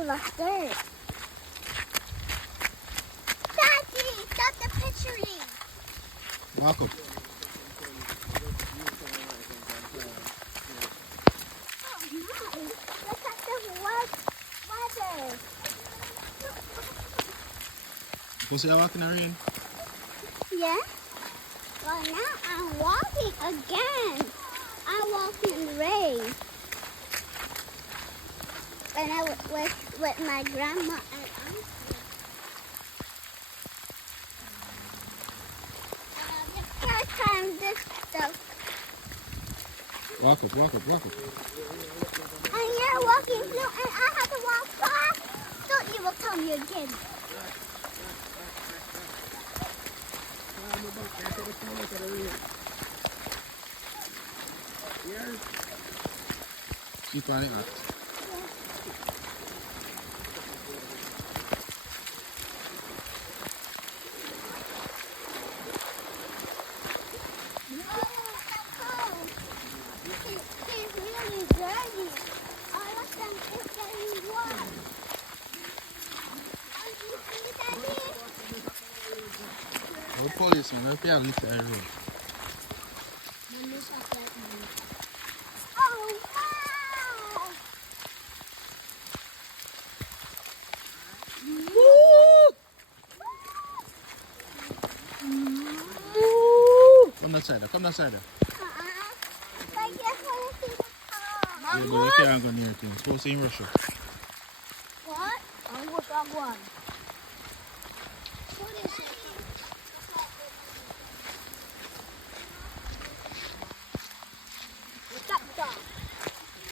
full of dirt. Daddy, stop the picturing. Walk up. Oh no, look at the weather. Go see you walking in the rain. Yeah? Well, now I'm walking again. I walk in the rain. And I was with my grandma and auntie. The first time this stuff. Walk up, walk up, walk up. And you're walking slow and I have to walk fast. Don't you will come here again. Keep on it, Matt. He's really dirty. All of them is getting wet. You see, Daddy? How policeman, help you out lift the road. Oh, wow! Come that side, come that side. But guess what? I see the car. You can't go near things. Go see him rush it. What? Ang gusto ako.